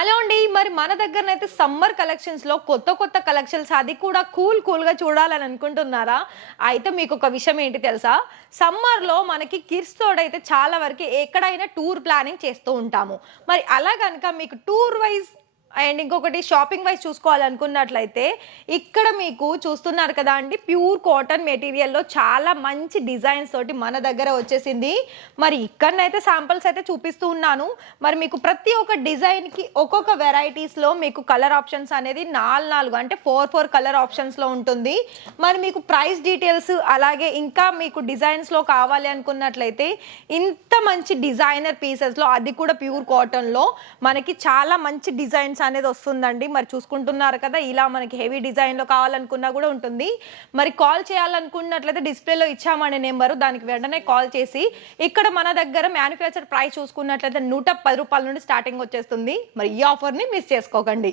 Hello అండి. మరి మన దగ్గరనైతే సమ్మర్ కలెక్షన్స్‌లో కొత్త కలెక్షన్స్ అది కూడా కూల్‌గా చూడాలని అనుకుంటున్నారా? అయితే మీకొక విషయం ఏంటి తెలుసా? సమ్మర్‌లో మనకి కిడ్స్ తోడైతే చాలా వరకి ఎక్కడైనా టూర్ ప్లానింగ్ చేస్తూ ఉంటాము. మరి అలా గనక మీకు టూర్ వైస్ అండ్ ఇంకొకటి షాపింగ్ వైస్ చూసుకోవాలనుకున్నట్లయితే ఇక్కడ మీకు చూస్తున్నారు కదా అండి, ప్యూర్ కాటన్ మెటీరియల్‌లో చాలా మంచి డిజైన్స్ తోటి మన దగ్గర వచ్చేసింది. మరి ఇక్కడనైతే శాంపిల్స్ అయితే చూపిస్తూ ఉన్నాను. మరి మీకు ప్రతి ఒక్క డిజైన్‌కి ఒక్కొక్క వెరైటీస్‌లో మీకు కలర్ ఆప్షన్స్ అనేది 4 అంటే 4 కలర్ ఆప్షన్స్‌లో ఉంటుంది. మరి మీకు ప్రైస్ డీటెయిల్స్ అలాగే ఇంకా మీకు డిజైన్స్‌లో కావాలి అనుకున్నట్లయితే ఇంత మంచి డిజైనర్ పీసెస్‌లో అది కూడా ప్యూర్ కాటన్‌లో మనకి చాలా మంచి డిజైన్స్ అనేది వస్తుందండి. మరి చూసుకుంటున్నారు కదా, ఇలా మనకి హెవీ డిజైన్‌లో కావాలనుకున్నా కూడా ఉంటుంది. మరి కాల్ చేయాలనుకున్నట్లయితే డిస్ప్లేలో ఇచ్చామనే నెంబరు, దానికి వెంటనే కాల్ చేసి ఇక్కడ మన దగ్గర మ్యానుఫ్యాక్చర్ ప్రైస్ చూసుకున్నట్లయితే రూ. 110 నుండి స్టార్టింగ్ వచ్చేస్తుంది. మరి ఈ ఆఫర్‌ని మిస్ చేసుకోకండి.